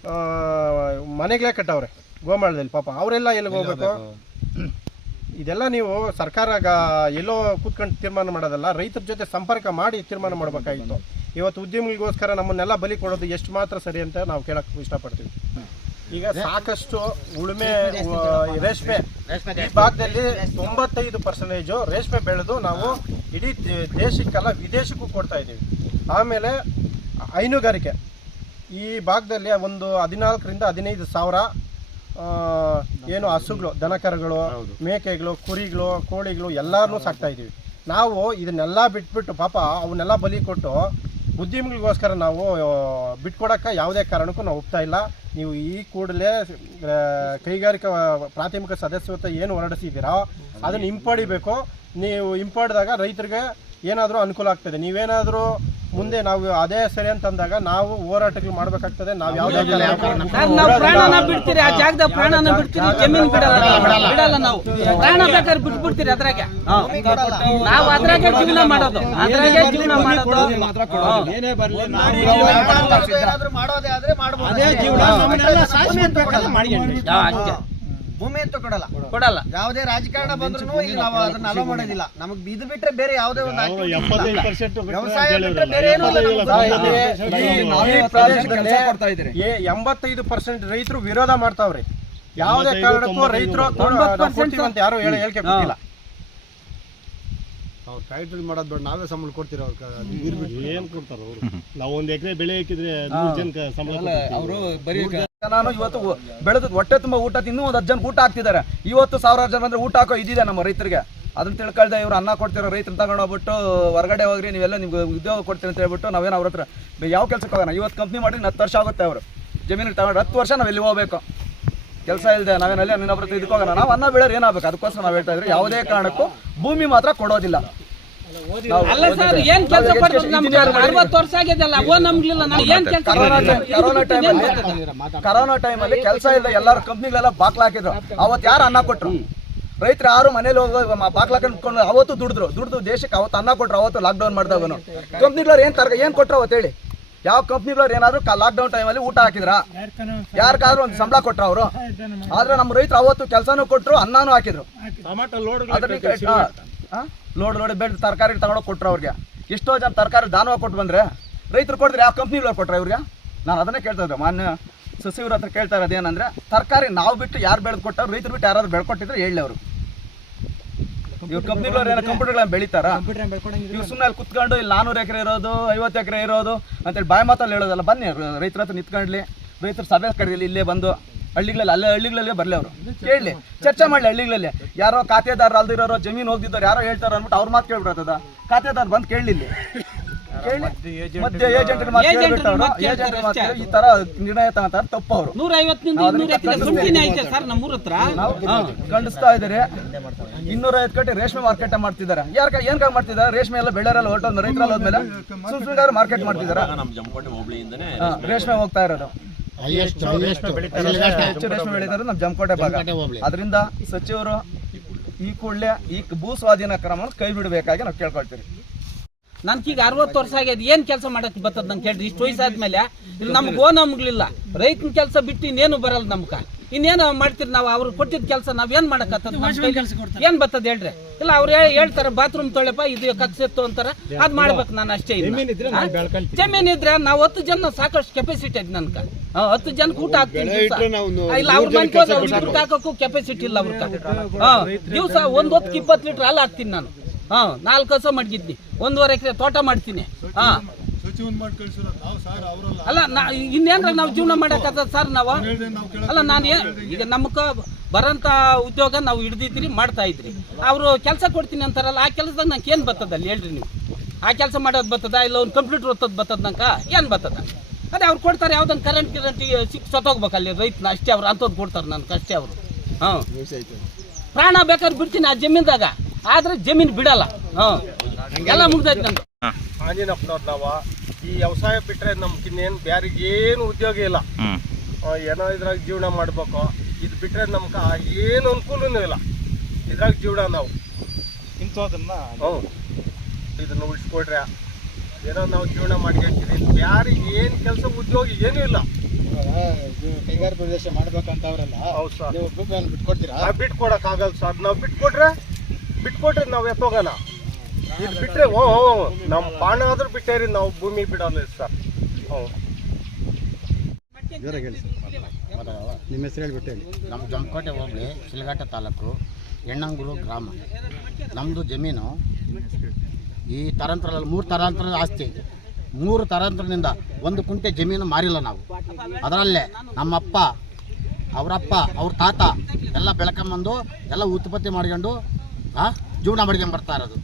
ಆ, ಮನೆಗಳೇ ಕಟ್ಟವ್ರೆ ಗೋಮಾಳದಲ್ಲಿ ಪಾಪ. ಅವರೆಲ್ಲ ಎಲ್ಲಿಗೆ ಹೋಗ್ಬೇಕು? ಇದೆಲ್ಲ ನೀವು ಸರ್ಕಾರ ಗ- ಎಲ್ಲೋ ಕೂತ್ಕೊಂಡು ತೀರ್ಮಾನ ಮಾಡೋದಲ್ಲ? ರೈತರ ಜೊತೆ ಸಂಪರ್ಕ ಮಾಡಿ ತೀರ್ಮಾನ ಮಾಡಬೇಕಾಗಿತ್ತು. ಇವತ್ತು ಉದ್ಯಮಿಗಳಿಗೋಸ್ಕರ ನಮ್ಮನ್ನೆಲ್ಲ ಬಲಿ ಕೊಡೋದು ಎಷ್ಟು ಮಾತ್ರ ಸರಿ ಅಂತ ನಾವು ಕೇಳಕ್ಕೆ ಇಷ್ಟಪಡ್ತೀವಿ. ಈಗ ಸಾಕಷ್ಟು ಉಳುಮೆ ರೇಷ್ಮೆ ಈ ಭಾಗದಲ್ಲಿ ತೊಂಬತ್ತೈದು ಪರ್ಸೆಂಟೇಜು ರೇಷ್ಮೆ ಬೆಳೆದು ನಾವು ಇಡೀ ದೇ- ದೇಶಕ್ಕೆಲ್ಲ ವಿದೇಶಕ್ಕೂ ಕೊಡ್ತಾ ಇದ್ದೀವಿ. ಆಮೇಲೆ ಹೈನುಗಾರಿಕೆ. ಈ ಭಾಗದಲ್ಲಿ ಒಂದು ಹದಿನಾಲ್ಕರಿಂದ ಹದಿನೈದು ಸಾವಿರ ಏನು ಹಸುಗಳು ದನಕರುಗಳು ಮೇಕೆಗಳು ಕುರಿಗಳು ಕೋಳಿಗಳು ಎಲ್ಲರನ್ನೂ ಸಾಕ್ತಾ ಇದ್ದೀವಿ. ನಾವು ಇದನ್ನೆಲ್ಲ ಬಿಟ್ಬಿಟ್ಟು ಪಾಪ ಅವನ್ನೆಲ್ಲ ಬಲಿ ಕೊಟ್ಟು ಉದ್ಯಮಿಗಳಿಗೋಸ್ಕರ ನಾವು ಬಿಟ್ಕೊಡೋಕ್ಕೆ ಬಿಟ್ಕೊಡಕ್ಕೆ ಯಾವುದೇ ಕಾರಣಕ್ಕೂ ನಾವು ಒಪ್ತಾ ಇಲ್ಲ. ನೀವು ಈ ಕೂಡಲೇ ಕೈಗಾರಿಕಾ ಪ್ರಾಥಮಿಕ ಸದಸ್ಯತ್ವ ಏನು ಹೊರಡಿಸಿದ್ದೀರಾ ಅದನ್ನು ಹಿಂಪಡಿಬೇಕು. ನೀವು ಇಂಪೋರ್ಟ್ದಾಗ ರೈತರಿಗೆ ಏನಾದರೂ ಅನುಕೂಲ ಆಗ್ತದೆ. ನೀವೇನಾದರೂ ಮುಂದೆ ನಾವು ಅದೇ ಸರಿ ಅಂತಂದಾಗ ನಾವು ಹೋರಾಟಗಳು ಮಾಡ್ಬೇಕಾಗ್ತದೆ. ನಾವು ಯಾವ್ದೇ ನಾವು ಪ್ರಾಣನ ಬಿಡ್ತೀರಿ. ಆ ಜಾಗದಾಗ ಪ್ರಾಣನ ಬಿಡ್ತೀರಿ. ಜಮೀನ್ ಬಿಡಲ್ಲ ಬಿಡಲ್ಲ. ನಾವು. ಪ್ರಾಣ ಬೇಕಾದ್ರೆ ಬಿಟ್ಬಿಡ್ತೀರಿ ಅದ್ರಾಗೆ. ನಾವು ಅದ್ರಾಗೆ ಜೀವನ ಮಾಡೋದು. ಅದ್ರಾಗೆ ಜೀವನ ಮಾಡೋದು. ಏನೇ ಬರ್ಲಿ ಏನಾದ್ರೂ ಮಾಡೋದೇ ಆದ್ರೆ ಮಾಡ್ಬೋದು ಭೂಮಿ ಅಂತೂ ಕೊಡಲ್ಲ. ಕೊಡಲ್ಲ. ಯಾವುದೇ ರಾಜಕಾರಣ ಬಂದ್ರು ಇಲ್ಲಿ ನಾವು ಅದನ್ನ ಅಲೋ ಮಾಡೋದಿಲ್ಲ. ನಮಗ್ ಇದು ಬಿಟ್ರೆ ಬೇರೆ ಯಾವುದೇ ಒಂದು. ವ್ಯವಸಾಯ ಬಿಟ್ರೆ ಬೇರೆ ಏನೂ ಇಲ್ಲ ಎಂಬತ್ತೈದು ಪರ್ಸೆಂಟ್ ರೈತರು ವಿರೋಧ ಮಾಡ್ತಾವ್ರಿ. ಯಾವುದೇ ಕಾರಣಕ್ಕೂ ರೈತರು ಕೊಡ್ತೀವಂತ ಯಾರು ಹೇಳಿ ಹೇಳಿಕೆ ಕೊಟ್ಟಿಲ್ಲ. ಅವ್ರು ಟೈಟಲ್ ಮಾಡೋದು ಬೇಡ ನಾವೇ ಸಂಬಳ ಕೊಡ್ತೀರ ಅವ್ರ ಏನ್ ಕೊಡ್ತಾರ ಅವರು? ನಾವು ಒಂದ್ ಎಕರೆ ಬೆಳೆ ಹಾಕಿದ್ರೆ ನೂರು ಜನಕ್ಕೆ ಸಂಬಳ ಅವರು ಬರೀ ನಾನು ಇವತ್ತು ಬೆಳೆದ ಹೊಟ್ಟೆ ತುಂಬ ಊಟ ತಿಂದು ಒಂದು ಹತ್ತು ಜನ ಊಟ ಹಾಕ್ತಿದ್ದಾರೆ. ಇವತ್ತು ಸಾವಿರಾರು ಜನ ಬಂದ್ರೆ ಊಟ ಹಾಕೋ ಇದಿದೆ ನಮ್ಮ ರೈತರಿಗೆ. ಅದನ್ನ ತಿಳ್ಕೊಳ್ದೆ ಇವ್ರು ಅನ್ನ ಕೊಡ್ತಿರೋ ರೈತರು ತಗೊಂಡೋಗ್ಬಿಟ್ಟು ಹೊರಗಡೆ ಹೋಗ್ರಿ, ನೀವೆಲ್ಲ ನಿಮ್ಗೆ ಉದ್ಯೋಗ ಕೊಡ್ತೀರಿ ಅಂತ ಹೇಳ್ಬಿಟ್ಟು ನಾವೇನು ಅವ್ರ ಹತ್ರ ಯಾವ ಕೆಲಸಕ್ಕೆ ಹೋಗೋಣ? ಇವತ್ತು ಕಂಪ್ನಿ ಮಾಡಿ ಹತ್ತು ವರ್ಷ ಆಗುತ್ತೆ ಅವರು. ಜಮೀನಿಗೆ ತಗೊಂಡು ಹತ್ತು ವರ್ಷ ನಾವು ಎಲ್ಲಿ ಹೋಗ್ಬೇಕು? ಕೆಲಸ ಇಲ್ಲದೆ ನಾವೇನಲ್ಲಿ ನಿನ್ನ ಹತ್ರ ಇದಕ್ಕೆ ಹೋಗೋಣ ನಾವು ಅನ್ನ ಬೆಳೆಯೋರು ಏನಾಗಬೇಕು ಅದಕ್ಕೋಸ್ಕರ ನಾವು ಹೇಳ್ತಾ ಇದ್ರೆ, ಯಾವುದೇ ಕಾರಣಕ್ಕೂ ಭೂಮಿ ಮಾತ್ರ ಕೊಡೋದಿಲ್ಲ. ಅಲ್ಲ ಸರ್ ಏನ್ ಕೆಲಸ ಕೊಡ್ಬೇಕು ನಮ್ಗೆ? ಅರವತ್ತು ವರ್ಷ ಆಗಿದೆಲ್ಲ ಓ ನಮ್ಗಿಲ್ಲ ನಾವು ಏನ್ ಕೆಲಸ ಕರೋನಾ ಟೈಮ್ ಅಲ್ಲಿ ಟೈಮಲ್ಲಿ ಕರೋನಾ ಟೈಮಲ್ಲಿ ಕೆಲಸ ಇಲ್ಲ ಎಲ್ಲಾರು ಕಂಪ್ನಿಗಳೆಲ್ಲ ಬಾಕ್ಲ ಹಾಕಿದ್ರು ಅವತ್ತು ಯಾರು ಅನ್ನ ಕೊಟ್ರು? ರೈತರು ಯಾರು ಮನೇಲಿ ಹೋಗೋ ಬಾಕ್ಲ ಕೊಂಡು ಅವತ್ತು ದುಡಿದ್ರು. ದುಡ್ದು ದೇಶಕ್ಕೆ ಅವತ್ತು ಅನ್ನ ಕೊಟ್ರು ಅವತ್ತು ಲಾಕ್ಡೌನ್ ಮಾಡಿದವನು ಕಂಪ್ನಿಗಳವ್ರು ಏನು ತರ ಏನು ಕೊಟ್ರು ಅವತ್ತು ಹೇಳಿ? ಯಾವ ಕಂಪ್ನಿಗಳವ್ರು ಏನಾದ್ರು ಲಾಕ್ಡೌನ್ ಟೈಮಲ್ಲಿ ಊಟ ಹಾಕಿದ್ರ? ಯಾರಿಗಾದ್ರೂ ಒಂದು ಸಂಬಳ ಕೊಟ್ರು ಅವರು? ಆದ್ರೆ ನಮ್ಮ ರೈತರು ಅವತ್ತು ಕೆಲಸನೂ ಕೊಟ್ರು ಅನ್ನನೂ ಹಾಕಿದ್ರು. ಟಮಾಟೋ ಲೋಡ್ ನೋಡಿ ಲೋಡ್ ಬೆಳೆದು ತರಕಾರಿ ತಗೊಂಡೋಗಿ ಕೊಟ್ರು ಅವ್ರಿಗೆ. ಎಷ್ಟೋ ಜನ ತರಕಾರಿ ದಾನವಾಗಿ ಕೊಟ್ಟು ಬಂದರೆ ರೈತರು ಕೊಡಿದ್ರೆ ಯಾವ ಕಂಪ್ನಿಗಳು ಕೊಟ್ಟರೆ ಇವ್ರಿಗೆ? ನಾನು ಅದನ್ನೇ ಕೇಳ್ತಾ ಇದ್ದೆ. ಮಾನ್ಯ ಸಸಿವ್ರ ಹತ್ರ ಕೇಳ್ತಾ ಇರೋದು ಏನಂದ್ರೆ ತರಕಾರಿ ನಾವು ಬಿಟ್ಟು ಯಾರು ಬೆಳೆದು ಕೊಟ್ಟವ್ರು ರೈತರು ಬಿಟ್ಟು ಯಾರಾದ್ರು ಬೆಳ್ಕೊಟ್ಟಿದ್ರೆ ಹೇಳಿ ಅವರು. ಇವ್ರು ಕಂಪ್ನಿಗಳವ್ರು ಏನೋ ಕಂಪ್ಯೂಟರ್ಗಳನ್ನ ಬೆಳಿತಾರ? ಇವ್ರು ಸುಮ್ಮನೆ ಅಲ್ಲಿ ಕುತ್ಕೊಂಡು ಇಲ್ಲಿ ನಾನೂರು ಎಕರೆ ಇರೋದು ಐವತ್ತು ಎಕರೆ ಇರೋದು ಅಂತೇಳಿ ಬಾಯಿ ಮಾತಲ್ಲಿ ಹೇಳೋದಲ್ಲ ಬನ್ನಿ ರೈತರ ಹತ್ರ ನಿಂತ್ಕೊಂಡ್ಲಿ ರೈತರು ಸಭೆ ಕರೀಲಿ ಇಲ್ಲೇ ಬಂದು ಹಳ್ಳಿಗಳಲ್ಲಿ ಅಲ್ಲೇ ಹಳ್ಳಿಗಳಲ್ಲೇ ಬರಲಿ ಅವರು. ಕೇಳಲಿ ಚರ್ಚೆ ಮಾಡಲಿ ಹಳ್ಳಿಗಳಲ್ಲಿ. ಯಾರೋ ಖಾತೆದಾರ ಅಲ್ದಿರೋರು ಜಮೀನು ಹೋಗ್ದಿದ್ದವ್ರು ಯಾರೋ ಹೇಳ್ತಾರ ಅಂದ್ಬಿಟ್ಟು ಅವ್ರ ಮಾತು ಕೇಳ್ಬಿಡ್ತದ ಖಾತೆದಾರ ಬಂದು ಕೇಳಲಿ ಇಲ್ಲಿ. ಕೇಳಿ ಮಧ್ಯ ಏಜೆಂಟ್ ಈ ತರ ನಿರ್ಣಯ ತಗೊಂತಾರೆ ತಪ್ಪು ಅವರು ಖಂಡಿಸ್ತಾ ಇದ್ದಾರೆ. ಇನ್ನೂರ ಐವತ್ತು ಕಟ್ಟಿ ರೇಷ್ಮೆ ಮಾರ್ಕೆಟ್ ಮಾಡ್ತಿದ್ದಾರೆ. ಯಾರ ಏನ್ ಮಾಡ್ತಿದ್ದಾರೆ? ರೇಷ್ಮೆ ಎಲ್ಲ ಬೆಳೆಯಲ್ಲ ಹೊರಟೋದು ರೈತರಲ್ಲಿ ಹೋದ್ಮೇಲೆ. ಸುಳ್ಸುಗಾರ ಮಾರ್ಕೆಟ್ ಮಾಡ್ತಿದ್ದಾರೆ. ರೇಷ್ಮೆ ಹೋಗ್ತಾ ಇರೋದು. ಹೆಚ್ಚು ರೇಷ್ಮೆ ಬೆಳೀತಾರೆ ನಮ್ಮ ಜಮಕೋಟೆ ಭಾಗ. ಅದರಿಂದ ಸಚಿವರು ಈ ಕೂಡಲೇ ಈ ಭೂ ಸ್ವಾಧೀನ ಕ್ರಮವನ್ನು ಕೈ ಬಿಡಬೇಕಾಗಿ ನಾವು ಕೇಳ್ಕೊಳ್ತೀವಿ. ನನ್ಗೀಗ ಅರವತ್ತು ವರ್ಷ ಆಗ್ಯದ ಏನ್ ಕೆಲಸ ಮಾಡಕ್ ಬರ್ತದ ನಂಗೆ ಕೇಳ್ರಿ. ಇಷ್ಟು ವಯಸ್ಸಾದ್ಮೇಲೆ ಇಲ್ಲಿ ನಮ್ಗೆ ಓ ನಮ್ಗಳಿಲ್ಲ ರೈತನ ಕೆಲಸ ಬಿಟ್ಟು ಇನ್ನೇನು ಬರಲ್ಲ ನಮ್ಗ. ಇನ್ನೇನು ಮಾಡ್ತೀರಿ ನಾವು? ಅವ್ರು ಕೊಟ್ಟಿದ್ದ ಕೆಲಸ ನಾವ್ ಏನ್ ಮಾಡಕತ್ತದ ಏನ್ ಬರ್ತದ ಹೇಳ್ರಿ. ಇಲ್ಲ ಅವ್ರು ಹೇಳ್ತಾರ ಬಾತ್ರೂಮ್ ತೊಳೆಪ ಇದು ಕಕ್ಸೆತ್ತು ಅಂತಾರ. ಅದ್ ಮಾಡ್ಬೇಕು ನಾನು ಅಷ್ಟೇ? ಜಮೀನ್ ಇದ್ರೆ ನಾವು ಹತ್ತು ಜನ ಸಾಕಷ್ಟು ಕೆಪಾಸಿಟಿ ಐತಿ ನನ್ಕ ಹಾ, ಹತ್ತು ಜನಕ್ಕೆ ಊಟ ಹಾಕ್ತೀನಿ. ಇಲ್ಲ ಅವ್ರ ಊಟ ಹಾಕಕ್ಕೂ ಕೆಪಾಸಿಟಿ ಇಲ್ಲ ಅವ್ರ ದಿವಸ ಒಂದ್ ಹೊತ್ತಿಗೆ ಇಪ್ಪತ್ತು ಲೀಟರ್ ಹಾಲು ಹಾಕ್ತೀನಿ ನಾನು. ಹಾ ನಾಲ್ಕು ಹಸ ಮಡಗಿದ್ನಿ ಒಂದೂವರೆ ಎಕರೆ ತೋಟ ಮಾಡ್ತೀನಿ. ಹಾ. ಅಲ್ಲ ನಾ ಇನ್ನೇನ್ರ ನಾವು ಜೀವನ ಮಾಡಕತ್ತ ಸರ್ ನಾವು? ಅಲ್ಲ ನಾನು ಏನ್ ಈಗ ನಮ್ಗೆ ಬರಂತ ಉದ್ಯೋಗ ನಾವು ಹಿಡ್ದಿದ್ರಿ ಮಾಡ್ತಾ ಇದ್ರಿ. ಅವರು ಕೆಲಸ ಕೊಡ್ತೀನಿ ಅಂತಾರಲ್ಲ ಆ ಕೆಲಸದಾಗ ನಂಗೆ ಏನು ಬರ್ತದ ಅಲ್ಲಿ ಹೇಳ್ರಿ ನೀವು. ಆ ಕೆಲಸ ಮಾಡೋದು ಬರ್ತದ ಇಲ್ಲ ಒಂದು ಕಂಪ್ಯೂಟರ್ ಓದ್ತದ ಬರ್ತದ ನಂಕ ಏನು ಬರ್ತದ ಅದೇ ಅವ್ರು ಕೊಡ್ತಾರೆ ಯಾವ್ದೊಂದು ಕರೆಂಟ್ ಗಿರೆಂಟ್ ಸಿಕ್ ಸತ್ತೋಗ್ಬೇಕು ಅಲ್ಲಿ ರೈತನ ಅಷ್ಟೇ ಅವ್ರು ಅಂಥದ್ದು ಕೊಡ್ತಾರೆ ನನ್ಗೆ ಅಷ್ಟೇ ಅವರು. ಹಾಂ. ಪ್ರಾಣ ಬೇಕಾದ್ರೆ ಬಿಡ್ತೀನಿ ಆ ಜಮೀನ್ದಾಗ. ಆದ್ರೆ ಜಮೀನು ಬಿಡಲ್ಲ. ಹಾಂ. ಎಲ್ಲ ಮುಗ್ದೈತೆ ನಂದು ಆಂಜನಪ್ಪನವ್ರು ನಾವು ಈ ವ್ಯವಸಾಯ ಬಿಟ್ರೆ ನಮ್ಗಿನ್ನೇನು ಬ್ಯಾರಿಗೇನು ಏನು ಉದ್ಯೋಗ ಇಲ್ಲ. ಏನೋ ಇದ್ರಾಗ ಜೀವನ ಮಾಡ್ಬೇಕು. ಇದು ಬಿಟ್ರೆ ನಮ್ಗೆ ಏನು ಅನುಕೂಲನೂ ಇಲ್ಲ. ಇದ್ರಾಗ ಜೀವನ ನಾವು. ಇಂಥದನ್ನ ಹ್ಞೂ ಇದನ್ನ ಉಳಿಸ್ಕೊಡ್ರೆ ಏನೋ ನಾವು ಜೀವನ ಮಾಡ್ಕೊಂತೀವಿ ಬ್ಯಾರಿ ಏನು ಕೆಲಸ ಉದ್ಯೋಗ ಏನೂ ಇಲ್ಲ. ಕೈಗಾರಿಕೆ ಪ್ರದೇಶ ಮಾಡ್ಬೇಕಂತ ಅವರೆಲ್ಲ ಹೌದು ಸರ್. ನೀವು ಬಿಟ್ಕೊಡ್ತೀರಾ? ಬಿಟ್ಕೊಡಕ್ ಆಗಲ್ಲ ಸರ್. ನಾವು ಬಿಟ್ಕೊಟ್ರೆ ಬಿಟ್ಕೊಟ್ರೆ ನಾವು ಎತ್ತೋಗೋಣ ಇದು ಬಿಟ್ರೆ ಓ ಓ, ನಮ್ಮ ಬಾಣ ಆದ್ರೂ ಬಿಟ್ಟೇರಿ ನಾವು ಭೂಮಿ ಬಿಡಲ್ಲ ಸರ್ ಹ್ಞೂ ನಿಮ್ಮ ಹೆಸರು ಹೇಳ್ಬಿಟ್ಟು ಹೇಳಿ. ನಮ್ಮ ಜಮಕೋಟೆ ಹೋಗ್ಲಿ ಶಿಲ್ಘಟ್ಟ ತಾಲೂಕು ಎಣ್ಣಂಗೂರು ಗ್ರಾಮ. ನಮ್ಮದು ಜಮೀನು ಈ ತರಾಂತರದಲ್ಲಿ ಮೂರು ತರಾಂತರದ ಆಸ್ತಿ. ಮೂರು ತರಾಂತರದಿಂದ ಒಂದು ಕುಂಟೆ ಜಮೀನು ಮಾರಿಲ್ಲ ನಾವು. ಅದರಲ್ಲೇ ನಮ್ಮಪ್ಪ ಅವರಪ್ಪ ಅವ್ರ ತಾತ ಎಲ್ಲ ಬೆಳಕಂಬಂದು ಎಲ್ಲ ಉತ್ಪತ್ತಿ ಮಾಡ್ಕೊಂಡು ಆ, ಜೀವನ ಮಾಡ್ಕೊಂಡು ಬರ್ತಾ ಇರೋದು.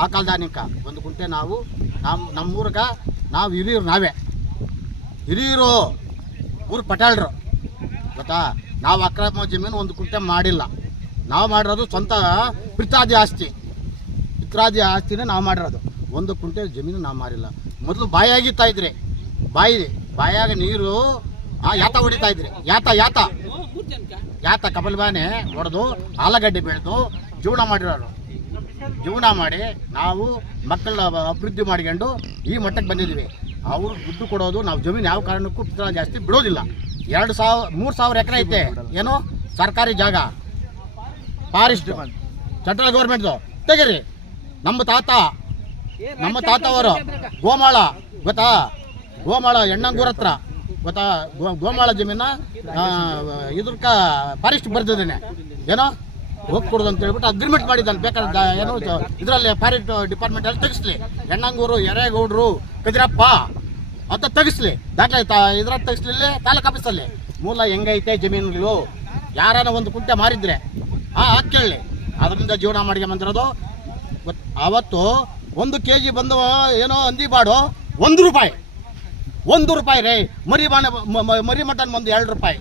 ಆ ಕಾಲದಾನಿಕ ಒಂದು ಕುಂಟೆ ನಾವು ನಮ್ಮ ನಮ್ಮೂರ್ಗ ನಾವು ಹಿರಿಯರು ನಾವೇ. ಹಿರಿಯರು ಊರು ಪಟಾಳ್ರು ಗೊತ್ತಾ? ನಾವು ಅಕ್ರಮ ಜಮೀನು ಒಂದು ಕುಂಟೆ ಮಾಡಿಲ್ಲ. ನಾವು ಮಾಡಿರೋದು ಸ್ವಂತ ಪಿತ್ರಾದಿ ಆಸ್ತಿ. ಪಿತ್ರಾದಿ ಆಸ್ತಿನೇ ನಾವು ಮಾಡಿರೋದು. ಒಂದು ಕುಂಟೆ ಜಮೀನು ನಾವು ಮಾರಿಲ್ಲ ಮೊದಲು ಬಾಯಾಗಿತ್ತಾ ಇದ್ರೆ? ಬಾಯಿ ಬಾಯಾಗ ನೀರು ಯಾತ ಹೊಡಿತಾ ಇದ್ರಿ? ಯಾತ ಯಾತ? ಯಾತ ಕಪಲ್ ಬಾನೆ ಹೊಡೆದು ಆಲೂಗಡ್ಡೆ ಬೆಳೆದು ಜೀವನ ಮಾಡಿರೋರು. ಜೀವನ ಮಾಡಿ ನಾವು ಮಕ್ಕಳ ಅಭಿವೃದ್ಧಿ ಮಾಡ್ಕೊಂಡು ಈ ಮಟ್ಟಕ್ಕೆ ಬಂದಿದ್ದೀವಿ. ಅವರು ದುಡ್ಡು ಕೊಡೋದು ನಾವು ಜಮೀನು ಯಾವ ಕಾರಣಕ್ಕೂ ಪಿತ್ರ ಜಾಸ್ತಿ ಬಿಡೋದಿಲ್ಲ. ಎರಡು ಸಾವಿರ ಮೂರು ಸಾವಿರ ಎಕರೆ ಐತೆ. ಏನು? ಸರ್ಕಾರಿ ಜಾಗ. ಫಾರೆಸ್ಟ್ ಸೆಂಟ್ರಲ್ ಗೌರ್ಮೆಂಟ್ದು ತೆಗೀರಿ. ನಮ್ಮ ತಾತ ನಮ್ಮ ತಾತ ಅವರು ಗೋಮಾಳ, ಗೊತ್ತಾ? ಗೋಮಾಳ ಎಣ್ಣಂಗೂರ ಹತ್ರ. ಗೊತ್ತಾ? ಗೋಮಾಳ ಜಮೀನ ಇದ್ರಕ ಫಾರೆಸ್ಟ್ ಬರ್ದಿದ್ದೇನೆ. ಏನೋ? ಹೋಗ್ಕೊಡುದು ಅಂತ ಹೇಳ್ಬಿಟ್ಟು ಅಗ್ರಿಮೆಂಟ್ ಮಾಡಿದ್ದಾನೆ. ಬೇಕಾದ್ರೆ ಏನು ಇದರಲ್ಲಿ ಫಾರೆಸ್ಟ್ ಡಿಪಾರ್ಟ್ಮೆಂಟ್ ಅಲ್ಲಿ ತೆಗಿಸ್ಲಿ. ಹೆಣ್ಣಂಗೂರು, ಎರೇಗೌಡರು, ಕದಿರಪ್ಪ, ಅಂತ ತೆಗಿಸ್ಲಿ. ದಾಖಲೆ ಇದ್ರ ತೆಗಿಸ್ಲಿಲ್ಲ, ತಾಲೂಕು ಆಫೀಸಲ್ಲಿ ಮೂಲ ಹೆಂಗೈತೆ ಜಮೀನುಗಳು? ಯಾರಾನ ಒಂದು ಕುಂಟೆ ಮಾರಿದ್ರೆ ಆ ಕೇಳಲಿ ಅದರಿಂದ ಜೀವನ ಮಾಡಿಗೆ ಬಂದಿರೋದು. ಅವತ್ತು ಒಂದು ಕೆ ಜಿ ಬಂದು, ಏನೋ ಅಂದಿಬಾಡು ಒಂದು ರೂಪಾಯಿ. ಒಂದು ರೂಪಾಯಿ ರೀ ಮರಿ ಬಾಣ ಮರಿ ಮಟನ್ ಒಂದು ಎರಡು ರೂಪಾಯಿ.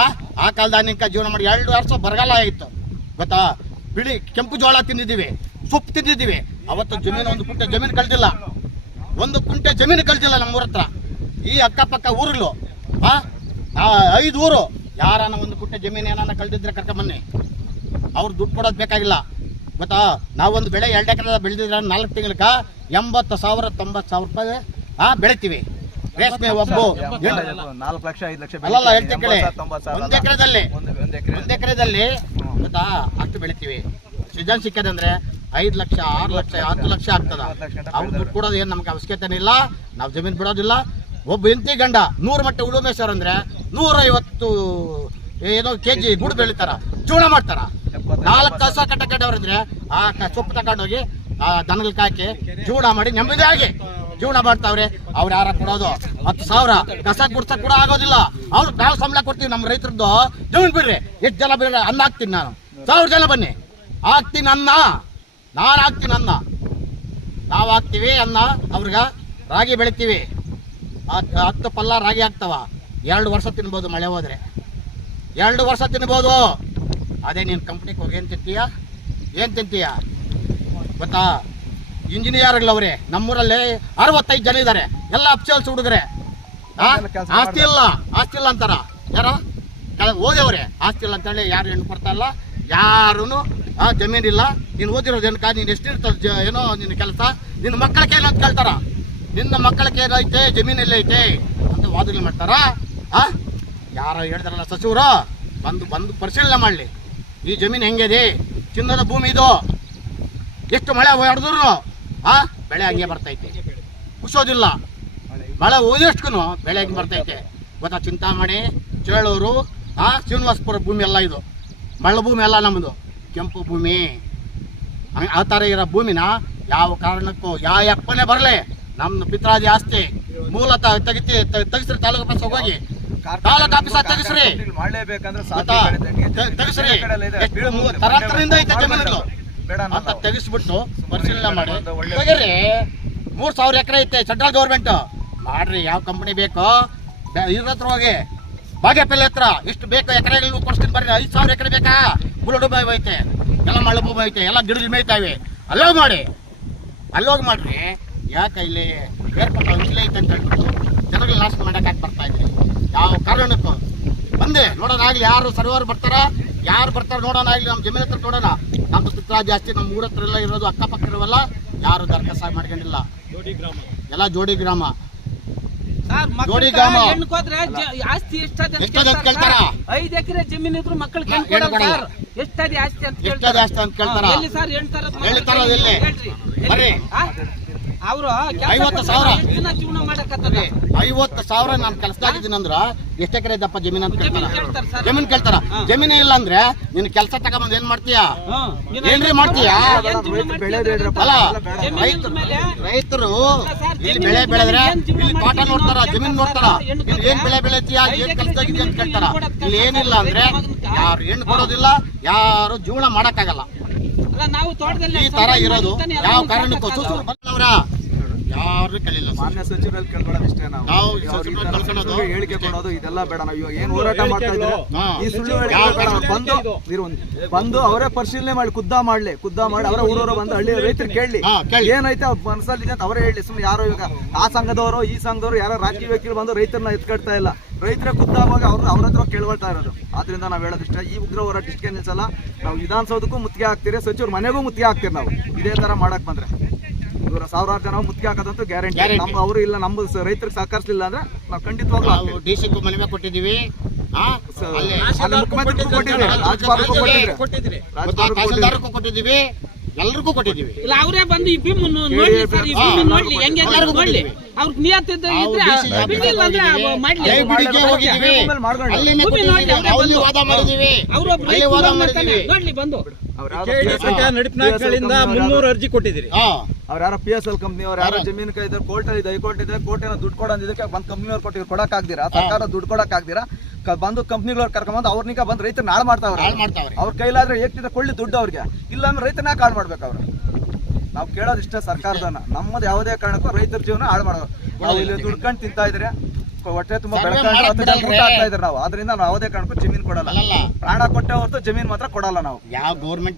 ಆ ಆ ಕಾಲದ ನಿಂಕ ಜೀವನ ಮಾಡಿ ಎರಡು ವರ್ಷ ಬರಗಾಲ ಆಗಿತ್ತು. ಗೊತ್ತಾ? ಬಿಳಿ ಕೆಂಪು ಜೋಳ ತಿಂದಿದ್ದೀವಿ ಸೊಪ್ಪು ತಿಂದಿದ್ದೀವಿ. ಅವತ್ತು ಜಮೀನು ಒಂದು ಕುಂಟೆ ಜಮೀನು ಕಳ್ದಿಲ್ಲ. ಒಂದು ಕುಂಟೆ ಜಮೀನು ಕಳ್ದಿಲ್ಲ ನಮ್ಮೂರ ಹತ್ರ. ಈ ಅಕ್ಕಪಕ್ಕ ಊರುಗಳು ಆ ಐದು ಊರು ಯಾರನ್ನ ಒಂದು ಕುಂಟೆ ಜಮೀನು ಏನಾನ ಕಳ್ದಿದ್ರೆ ಕರ್ಕೊಂಬನ್ನಿ ಅವ್ರು ದುಡ್ಡು ಕೊಡೋದು ಬೇಕಾಗಿಲ್ಲ. ಗೊತ್ತಾ? ನಾವೊಂದು ಬೆಳೆ ಎರಡು ಎಕರೆ ಬೆಳೆದಿದ್ರೆ ನಾಲ್ಕು ತಿಂಗಳಕ ಎಂಬತ್ತು ಸಾವಿರ ತೊಂಬತ್ತು ಸಾವಿರ ರೂಪಾಯಿ ಆ ಬೆಳಿತೀವಿ. ರೇಷ್ಮೆ ಒಬ್ಬ ನಾಲ್ಕು ಲಕ್ಷ ಐದು ಲಕ್ಷ ಅಲ್ಲಲ್ಲ ಹೇಳ್ತೀನಿ ಒಂದು ಎಕರೆದಲ್ಲಿ ಒಂದು ಒಂದು ಎಕರೆ. ಒಂದು ಎಕರೆದಲ್ಲಿ ಗೊತ್ತಾ? ಅಷ್ಟು ಬೆಳಿತೀವಿ. ಸೀಸನ್ ಸಿಕ್ಕದಂದ್ರೆ ಐದು ಲಕ್ಷ ಆರು ಲಕ್ಷ ಹತ್ತು ಲಕ್ಷ ಆಗ್ತದ. ಅವ್ರು ದುಡ್ಡು ಕೊಡೋದು ಏನು ನಮ್ಗೆ ಅವಶ್ಯಕತೆ ಇಲ್ಲ. ನಾವು ಜಮೀನು ಬಿಡೋದಿಲ್ಲ. ಒಬ್ಬ ಹೆಂಡತಿ ಗಂಡ ನೂರು ಮಟ್ಟ ಸರ್ ಅಂದ್ರೆ ನೂರೈವತ್ತು ಏನೋ ಕೆ ಜಿ ಗುಡ್ ಬೆಳಿತಾರ. ಚೂರ್ಣ ಮಾಡ್ತಾರ. ನಾಲ್ಕು ಕಸ ಕಟ್ಟ ಕಟ್ಟವ್ರಂದ್ರೆ ಆ ಸೊಪ್ಪು ತಗೊಂಡೋಗಿ ಆ ದನಗಳಿಗೆ ಹಾಕಿ ಚೂಣ ಮಾಡಿ ನೆಮ್ಮದಿಯಾಗಿ. ಜೀವನ ಮಾಡ್ತಾವ್ರೆ, ಅವ್ರು ಯಾರ ಕೊಡೋದು? ಹತ್ತು ಸಾವಿರ. ಕಸ ಗುಡ್ಸಕ್ ಕೂಡ ಆಗೋದಿಲ್ಲ. ಅವ್ರು ನಾವು ಸಂಬಳ ಕೊಡ್ತೀವಿ ನಮ್ಮ ರೈತರದ್ದು. ಜೀವನ ಬಿಡ್ರಿ. ಎಷ್ಟು ಜನ ಬಿಡ್ರಿ ಅನ್ನ ಹಾಕ್ತೀನಿ ನಾನು. ಸಾವಿರ ಜನ ಬನ್ನಿ. ಹಾಕ್ತೀನಿ ಅನ್ನ. ನಾನು ಹಾಕ್ತೀನಿ ಅನ್ನ. ನಾವು ಹಾಕ್ತೀವಿ ಅನ್ನ. ಅವ್ರಿಗೆ ರಾಗಿ ಬೆಳಿತೀವಿ. ಹತ್ತು ಹತ್ತು ಪಲ್ಲ ರಾಗಿ ಹಾಕ್ತಾವ ಎರಡು ವರ್ಷ ತಿನ್ಬೋದು ಮಳೆ ಹೋದ್ರೆ. ಎರಡು ವರ್ಷ ತಿನ್ಬೋದು. ಅದೇ ನೀನು ಕಂಪ್ನಿಗೆ ಹೋಗಿ ಏನು ತಿಂತೀಯ? ಏನು ತಿಂತೀಯ? ಗೊತ್ತಾ? ಇಂಜಿನಿಯರ್ಗಳವ್ರೆ ನಮ್ಮೂರಲ್ಲಿ ಅರವತ್ತೈದು ಜನ ಇದ್ದಾರೆ ಎಲ್ಲ ಅಪ್ಸಲ್ಸ್ ಹುಡುಗರೆ? ಆಸ್ತಿ ಇಲ್ಲ ಆಸ್ತಿ ಇಲ್ಲ ಅಂತಾರ. ಯಾರ? ಓದವ್ರೆ ಆಸ್ತಿ ಇಲ್ಲ ಅಂತೇಳಿ ಯಾರು ಹೆಣ್ಣು ಕೊಡ್ತಾ ಇಲ್ಲ. ಯಾರೂ ಜಮೀನ್ ಜಮೀನಿಲ್ಲ ನೀನು ಓದಿರೋ ಜನಕ ನೀನು ಎಷ್ಟು ಇರ್ತದೆ ಏನೋ ನಿನ್ನ ಕೆಲಸ? ನಿನ್ನ ಮಕ್ಕಳಿಗೆ ಏನು ಅಂತ ಕೇಳ್ತಾರ. ನಿನ್ನ ಮಕ್ಕಳಿಗೆ ಏನೈತೆ ಜಮೀನಲ್ಲಿ ಐತೆ ಅಂತ ವಾದಗಳು ಮಾಡ್ತಾರ. ಆ? ಯಾರೋ ಹೇಳ್ತಾರಲ್ಲ ಸಚಿವರು ಬಂದು ಬಂದು ಪರಿಶೀಲನೆ ಮಾಡಲಿ. ಈ ಜಮೀನು ಹೆಂಗಿದೆ? ಚಿನ್ನದ ಭೂಮಿ ಇದು. ಎಷ್ಟು ಮಳೆ ಹೊಡೆದ್ರು ಆ? ಬೆಳೆ ಹಂಗೆ ಬರ್ತೈತೆ. ಕುಸೋದಿಲ್ಲ. ಮಳೆ ಓದಿಷ್ಟೂ ಬೆಳೆ ಹಂಗೆ ಬರ್ತೈತೆ. ಗೊತ್ತಾ ಚಿಂತಾಮಣಿ ಚೇಳೂರು ಆ ಶ್ರೀನಿವಾಸಪುರ ಭೂಮಿ ಎಲ್ಲ ಇದು. ಮಳ್ಳ ಭೂಮಿ ಎಲ್ಲ ನಮ್ಮದು ಕೆಂಪು ಭೂಮಿ. ಆ ಥರ ಇರೋ ಭೂಮಿನ ಯಾವ ಕಾರಣಕ್ಕೂ ಯಾವ ಅಪ್ಪನೇ ಬರಲಿ. ನಮ್ದು ಪಿತ್ರಾದಿ ಆಸ್ತಿ. ಮೂಲತಃ ತೆಗಿತಿ ತೆಗಿಸ್ರಿ ತಾಲೂಕು ಆಫೀಸ್ ಹೋಗಿ. ತಾಲೂಕು ಆಫೀಸ್ ತೆಗಿಸ್ರಿ. ತೆಗಿಸ್ರಿ. ತರಾತರಿಂದ ಐತೆ ಜಮೀನುಗಳು ಅಂತ ತೆಗಿಸ್ಬಿಟ್ಟು ಪರಿಶೀಲನೆ ಮಾಡಿ. ತೆಗೀರಿ ಮೂರು ಸಾವಿರ ಎಕರೆ ಐತೆ ಸೆಂಟ್ರಲ್ ಗೌರ್ಮೆಂಟ್ ಮಾಡ್ರಿ, ಯಾವ ಕಂಪನಿ ಬೇಕೋ. ಇದ್ರ ಹತ್ರ ಹೋಗಿ ಬಾಗೇಪಲ್ಲಿ ಹತ್ರ ಇಷ್ಟು ಬೇಕು ಎಕರೆಗಳು ಕೊಡ್ತೀನಿ ಬರ್ರಿ. ಐದು ಸಾವಿರ ಎಕರೆ ಬೇಕಾ? ಬುಲಡು ಐತೆ ಎಲ್ಲ ಮಳೆ ಭೂಮಿ ಐತೆ, ಎಲ್ಲ ಗಿಡಗಳು ಮೇಯ್ತಾವೆ. ಅಲ್ಲೋಗಿ ಮಾಡಿ. ಅಲ್ಲೋಗಿ ಮಾಡ್ರಿ. ಯಾಕೆ ಇಲ್ಲಿ ಏರ್ಪೋರ್ಟ್ ಇಲ್ಲ ಐತೆ ಅಂತ ಹೇಳ್ಬಿಟ್ಟು ಜನಗಳು ನಾಶ ಮಾಡೋಕ್ಕಾಗಿ ಬರ್ತಾ ಇದ್ರಿ? ಯಾವ ಕಾರಣಕ್ಕೂ. ಬಂದೆ, ನೋಡೋಣ ಆಗ್ಲಿ, ಯಾರು ಸರ್ವರ್ ಬರ್ತಾರ, ಯಾರು ಬರ್ತಾರ ನೋಡೋಣ ಆಗ್ಲಿ, ನಮ್ಮ ಜಮೀನ್ ಹತ್ರ ನೋಡೋಣ. ನಮ್ಮ ಸುತ್ತ ಜಾಸ್ತಿ ನಮ್ಮ ಊರ ಹತ್ರ ಎಲ್ಲ ಇರೋದು ಅಕ್ಕಪಕ್ಕ ಇರೋವಲ್ಲ ಯಾರು ದರಖಾಸ್ತು ಮಾಡ್ಕೊಂಡಿಲ್ಲ. ಎಲ್ಲ ಜೋಡಿ ಗ್ರಾಮ. ಎಲ್ಲ ಜೋಡಿ ಗ್ರಾಮ. ಆಸ್ತಿ ಎಷ್ಟದ ಅಂತ ಎಷ್ಟದ ಅಂತ ಕೇಳ್ತಾರ? ಐದು ಎಕರೆ ಜಮೀನ್ ಇದ್ರು ಮಕ್ಕಳು ಎಷ್ಟದ ಆಸ್ತಿ ಅಂತ ಕೇಳ್ತಾರ ಕೇಳ್ತಾರ? ಆಸ್ತಿ ಅಂತ ಕೇಳ್ತಾರ? ಹೇಳ್ತಾರ? ಬರ್ರಿ. ಅವ್ರು ಐವತ್ತು ಸಾವಿರ. ನಾನ್ ಜೀವನ ಮಾಡಕತ್ತದ. ಐವತ್ತು ಸಾವಿರ ನಾನು ಕೆಲಸದಾಗಿದ್ದೀನಿ ಅಂದ್ರ ಎಷ್ಟು ಎಕರೆ ಇದ್ದಪ್ಪ ಜಮೀನ್ ಅಂತ ಕೇಳ್ತಾರ? ಜಮೀನ್ ಕೇಳ್ತಾರ. ಜಮೀನ್ ಇಲ್ಲ ಅಂದ್ರೆ ನಿನ್ ಕೆಲಸ ತಗೊಂಬಂದ್ ಏನ್ ಮಾಡ್ತೀಯಾ? ಏನ್ರಿ ಮಾಡ್ತೀಯ? ಅಲ್ಲ ರೈತರು ಇಲ್ಲಿ ಬೆಳೆ ಬೆಳೆದ್ರೆ ಇಲ್ಲಿ ತೋಟ ಮಾಡ್ತೀವಿ ನೋಡ್ತಾರ? ಜಮೀನ್ ನೋಡ್ತಾರ? ಇಲ್ಲಿ ಏನ್ ಬೆಳೆ ಬೆಳೆತೀಯ? ಏನ್ ಕೆಲಸದಾಗಿದೆ ಅಂತ ಕೇಳ್ತಾರ? ಇಲ್ಲಿ. ಏನಿಲ್ಲ ಅಂದ್ರೆ ಯಾರು ಹೆಣ್ಣು ಕೊಡೋದಿಲ್ಲ ಯಾರು ಜೀವನ ಮಾಡಕ್ಕಾಗಲ್ಲ. ಅಲ್ಲ ನಾವು ತೋಟದಲ್ಲಿ ಈ ತರ ಇರೋದು ಯಾವ ಕಾರಣಕ್ಕೂ ಯಾರು ಕೇಳಿಲ್ಲ ಮಾನ್ಯ ಸಚಿವರಲ್ಲಿ ಕೇಳ್ಕೊಳ್ಳೋದು ಇಷ್ಟೇ ನಾವು. ಕಳ್ಕೊಳ್ಳೋದು ಹೇಳಿಕೆ ಕೊಡೋದು ಇದೆಲ್ಲ ಬೇಡ ನಾವು. ಇವಾಗ ಏನ್ ಹೋರಾಟ ಮಾಡ್ತಾ ಇದ್ದೀರಾ? ಈ ಸುಳ್ಳು ಹೇಳಿಕೆ ಬೇಡ ಅವ್ರು ಬಂದು ಇರು ಒಂದು- ಬಂದು ಅವರೇ ಪರಿಶೀಲನೆ ಮಾಡಿ ಖುದ್ದ ಮಾಡ್ಲಿ ಖುದ್ದ ಮಾಡಿ ಅವರ ಊರವರು ಬಂದು ಹಳ್ಳಿ ರೈತರು ಕೇಳಲಿ. ಕೇಳಿ. ಏನೈತೆ ಅವ್ರ ಮನಸ್ಸಲ್ಲಿ ಅಂತ ಅವರೇ ಹೇಳಿ ಸುಮ್ಮನೆ ಯಾರೋ ಇವಾಗ ಆ ಸಂಘದವರು ಈ ಸಂಘದವರು ಯಾರೋ ರಾಜಕೀಯ ವ್ಯಕ್ತಿಗಳು ಬಂದು ರೈತರನ್ನ ಎತ್ಕಡ್ತಾ ಇಲ್ಲ. ರೈತರ ಖುದ್ದಾಗಿ ಅವ್ರು ಅವ್ರ ಹತ್ರ ಕೇಳ್ಕೊಳ್ತಾ ಇರೋದು. ಆದ್ರಿಂದ ನಾವು ಹೇಳೋದಿಷ್ಟ ಈ ಉಗ್ರ ಹೋರಾಟ ಇಷ್ಟೇ ನಿಲ್ಸಲ್ಲ. ನಾವು ವಿಧಾನಸೌಧಕ್ಕೂ ಮುತ್ತಿಗೆ ಹಾಕ್ತೀರಿ ಸಚಿವರು ಮನೆಗೂ ಮುತ್ತಿಗೆ ಹಾಕ್ತೀರಿ ನಾವು. ಇದೇ ತರ ಮಾಡಕ್ ಬಂದ್ರೆ. ಇವ್ರ ಸಾವಿರಾರು ಜನ ಮುತ್ತಿಗೆ ಹಾಕದಂತ ಗ್ಯಾರಂಟಿ. ನಮ್ಮ ಅವರು ಇಲ್ಲ ನಮ್ಮ ರೈತರಿಗೆ ಸಹಕರಿಸಲಿಲ್ಲ ಅಂದ್ರೆ ನಾವು ಖಂಡಿತವಾಗ್ಲೂ. ಡಿ ಸಿ ಮನವಿ ಕೊಟ್ಟಿದ್ದೀವಿ. ಮುಖ್ಯಮಂತ್ರಿ ಕೊಟ್ಟಿದ್ದೀವಿ. ಕೊಟ್ಟಿದ್ದೀವಿ. ರಾಜ್ಯಪಾಲರಿಗೂ ಕೊಟ್ಟಿದ್ದೀವಿ. ಇಲ್ಲ ಅವರೇ ಬಂದು ಈ ಭೀಮ್ ನೋಡ್ಲಿ ಸರ್ ಈ ಭೀಮ್ ನೋಡ್ಲಿ ಹೆಂಗೆ ಎಲ್ಲರಿಗೂ ನೋಡ್ಲಿ. ಅವ್ರಿಗೆ ನಿಯತ್ ಇದ್ರೆ ಅಂದ್ರೆ ಮಾಡ್ಲಿ. ಭೂಮಿ ಕೊಟ್ಟಿದ್ದೀವಿ. ನೋಡಿ, ಅವ್ರೇ ಬಂದು. ಅಲ್ಲಿ. ಮಾಡಿದ್ದೀವಿ. ನೋಡ್ಲಿ ಬಂದು. ಅವ್ರು ನಡಿಪಿನಾಗಳಿಂದ ಮುನ್ನೂರು ಅರ್ಜಿ ಕೊಟ್ಟಿದ್ರಿ ಅವ್ರ ಯಾರ ಪಿ ಎಸ್ ಎಲ್ ಕಂಪ್ನಿ ಅವ್ರ ಯಾರ ಜಮೀನು ಕೈ ಇದ್ದಾರೆ ಕೋರ್ಟ್ ಇದೆ ಹೈಕೋರ್ಟ್ ಇದೆ ಕೋರ್ಟ್ ಏನೋ ದುಡ್ಡು ಕೊಡೋದು ಇದಕ್ಕೆ ಕಂಪನಿ ಕಂಪ್ನಿಯವ್ರು ಕೊಟ್ಟಿದ್ರು. ಕೊಡಕ್ ಆಗ್ದಿರಾ ಸರ್ಕಾರ ದುಡ್ಡು ಕೊಡಕ್ ಆಗ್ದಿರಾ ಕ- ಬಂದು ಕಂಪ್ನಿಗಳವ್ರು ಕರ್ಕೊಂಬಂದು ಅವ್ರನಿಗ ಬಂದು ರೈತರು ನಾಳೆ ಮಾಡ್ತಾವ್ರೆ. ಹಾಳು ಮಾಡ್ತಾವ್ರೆ. ಅವ್ರ ಕೈಲಾದ್ರೆ ಏಕ್ತಿದ್ರೆ ಕೊಳ್ಳಿ ದುಡ್ಡು ಅವ್ರಿಗೆ. ಇಲ್ಲ ಅಂದ್ರೆ ರೈತನ ಕಾಳು ಮಾಡ್ಬೇಕು ಅವ್ರು ನಾವು ಕೇಳೋದು ಇಷ್ಟ ಸರ್ಕಾರದನ್ನ ನಮ್ಮದು ಯಾವುದೇ ಕಾರಣಕ್ಕೂ ರೈತರ ಜೀವನ ಹಾಳು ಮಾಡೋದು. ನಾವು ಇಲ್ಲಿ ದುಡ್ಕೊಂಡು ತಿಂತಾ ಇದ್ರೆ ಹೊಟ್ಟೆ ತುಂಬಾ ಬೆಳಕಾಗ್ತಾ ಇದ್ರೆ ನಾವು. ಅದರಿಂದ ನಾವು ಯಾವುದೇ ಕಾರಣಕ್ಕೂ ಜಮೀನು ಕೊಡಲ್ಲ. ಪ್ರಾಣ ಕೊಟ್ಟೆ ಹೊರತು ಜಮೀನು ಮಾತ್ರ ಕೊಡಲ್ಲ ನಾವು. ಯಾವ ಗೌರ್ಮೆಂಟ್